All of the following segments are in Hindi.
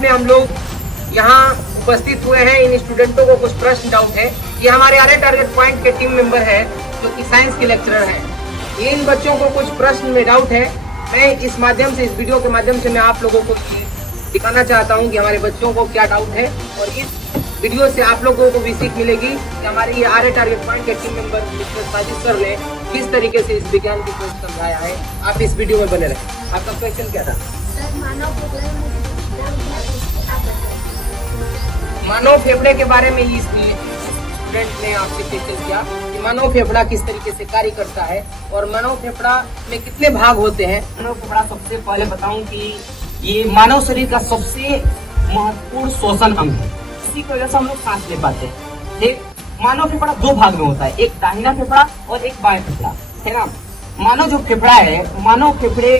में हम लोग यहाँ उपस्थित हुए हैं। इन स्टूडेंटों को कुछ प्रश्न डाउट है। ये हमारे आर्य टारगेट पॉइंट के टीम मेंबर है जो कि साइंस के लेक्चरर हैं। इन बच्चों को कुछ प्रश्न में डाउट है। मैं इस माध्यम से, इस वीडियो के माध्यम से मैं आप लोगों को दिखाना चाहता हूँ कि हमारे बच्चों को क्या डाउट है, और इस वीडियो से आप लोगों को भी सीख मिलेगी कि हमारे ये आर्य टारगेट पॉइंट के team member mister Sajid sir ने किस तरीके से इस विज्ञान की कोर्स समझाया है। आप इस वीडियो में बने रहें। आपका क्वेश्चन क्या था? मानव फेफड़े के बारे में इस स्टूडेंट ने आपसे क्वेश्चन किया कि मानव फेफड़ा किस तरीके से कार्य करता है और मानव फेफड़ा में कितने भाग होते हैं। मानव फेफड़ा सबसे पहले बताऊं कि ये मानव शरीर का सबसे महत्वपूर्ण श्वसन अंग है। इसी की वजह से हम लोग सांस ले पाते हैं। एक मानव फेफड़ा दो भाग में होता है, एक दाहिना फेफड़ा और एक बायां फेफड़ा, है ना। मानव जो फेफड़ा है, मानव फेफड़े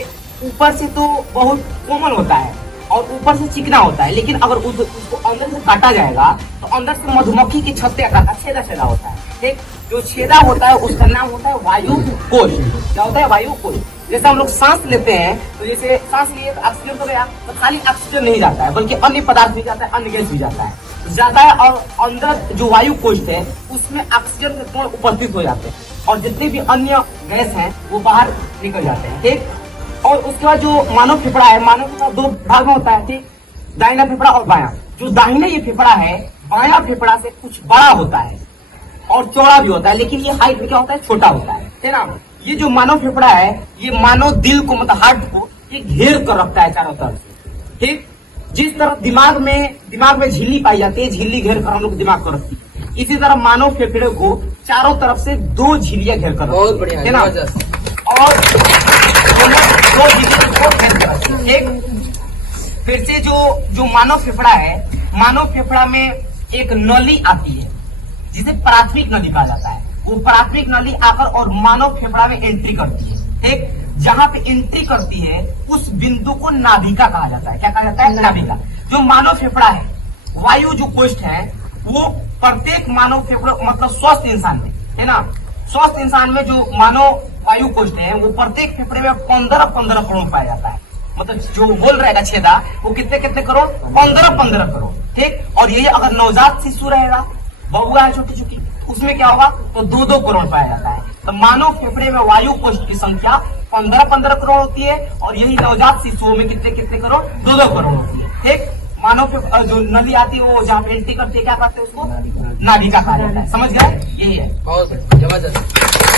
ऊपर से तो बहुत कोमल होता है और ऊपर से चिकना होता है, लेकिन अगर उसको अंदर से काटा जाएगा तो अंदर से मधुमक्खी के छत्ते का छेदा छेदा होता है। ठीक, जो छेदा होता है उसका नाम होता है वायु कोश। क्या होता है? वायु कोश। जैसे हम लोग सांस लेते हैं तो जैसे सांस लिए तो ऑक्सीजन तो गया, तो खाली ऑक्सीजन नहीं जाता है बल्कि अन्य पदार्थ भी जाता है, अन्य गैस भी जाता है और अंदर जो वायु कोश है उसमें ऑक्सीजन के कण उपस्थित हो जाते हैं और जितने भी अन्य गैस हैं वो बाहर निकल जाते हैं। ठीक, और उसके बाद जो मानव फेफड़ा है, मानव फेफड़ा दो भाग में होता है। ठीक, दाहिना फेफड़ा और बायां। जो दाहिना ये फेफड़ा है, बायां फेफड़ा से कुछ बड़ा होता है और चौड़ा भी होता है, लेकिन ये हाइट में क्या होता है? छोटा होता है ना। ये जो मानव फेफड़ा है ये मानव दिल को, मतलब हार्ट को ये घेर कर रखता है चारों तरफ से। ठीक, जिस तरह दिमाग में झिल्ली पाई जाती है, झिल्ली घेर कर हम लोग दिमाग को रखती है, इसी तरह मानव फेफड़े को चारों तरफ से दो झिल्लियां घेर कर बहुत बढ़िया है ना। और दो झिल्ली एक फिर से जो मानव फेफड़ा है, मानव फेफड़ा में एक नली आती है जिसे प्राथमिक नली कहा जाता है। वो प्राथमिक नली आकर और मानव फेफड़ा में एंट्री करती है। ठीक, जहां पे एंट्री करती है उस बिंदु को नाभिका कहा जाता है। क्या कहा जाता है? नाभिका। जो मानव फेफड़ा है, वायु जो कोष्ठ है, वो प्रत्येक मानव फेफड़ा, मतलब स्वस्थ इंसान में, है ना, स्वस्थ इंसान में जो मानव वायु कोष्ठ है वो प्रत्येक फेफड़े में 15 करोड़ पाया जाता है। मतलब जो बोल रहेगा छेदा वो कितने करोड़? 15 करोड़। ठीक, और यही अगर नवजात शिशु रहेगा, बबुआ है छोटी छोटी, उसमें क्या होगा? तो 2 करोड़ पाया जाता है। तो मानव फेफड़े में वायु कोष्ठ की संख्या 15 करोड़ होती है और यही नवजात शिशुओं में कितने करोड़? 2 करोड़ होती है। ठीक, मानव जो नली आती है वो जहाँ एंट्री करती है क्या कहते हैं? उसको नाभिका कहा जाता है। समझ गए? यही है। बहुत जबरदस्त।